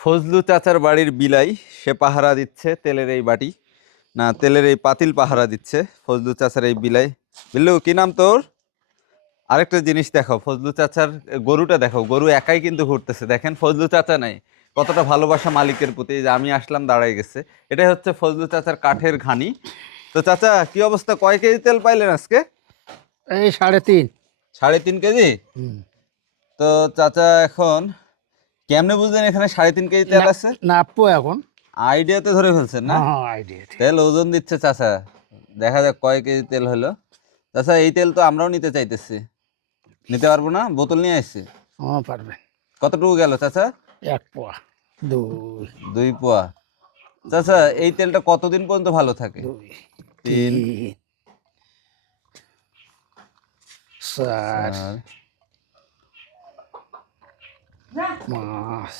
ফজলু চাচার বাড়ির বিলাই সে পাহারা দিচ্ছে তেলের এই বাটি। না তেলের এই পাতিল পাহারা দিচ্ছে ফজলু চাচার এই বিলাই। বিল্লু কি নাম তোর? আরেকটা জিনিস দেখো ফজলু চাচার গরুটা দেখো গরু একাই কিন্তু ঘুরতেছে। দেখেন ফজলু চাচা নাই। কতটা ভালোবাসা মালিকের প্রতি। যে আমি আসলাম দাঁড়াই গেছে। এটাই হচ্ছে ফজলু চাচার কাঠের ঘানি। তো চাচা কি অবস্থা? কয় কেজি তেল পাইলেন আজকে? এই সাড়ে তিন। সাড়ে তিন কেজি? তো চাচা এখন কেমনে বুঝলেন এখানে সাড়ে তিন কেজি তেল আছে? নাপবো এখন। আইডিয়াতে ধরে ফেলছেন না? হ্যাঁ আইডিয়া তেল ওজন দিচ্ছে চাচা। দেখা যাক কয় কেজি তেল হলো। চাচা এই তেল তো আমরাও নিতে চাইতেছি। নিতে পারব না? বোতল নিয়ে আসছি। হ্যাঁ পারবেন কতটুকু গেল চাচা? এক পোয়া। দুই। দুই পোয়া। চাচা এই তেলটা কতদিন পর্যন্ত ভালো থাকে? তিন। চার। চার, পাঁচ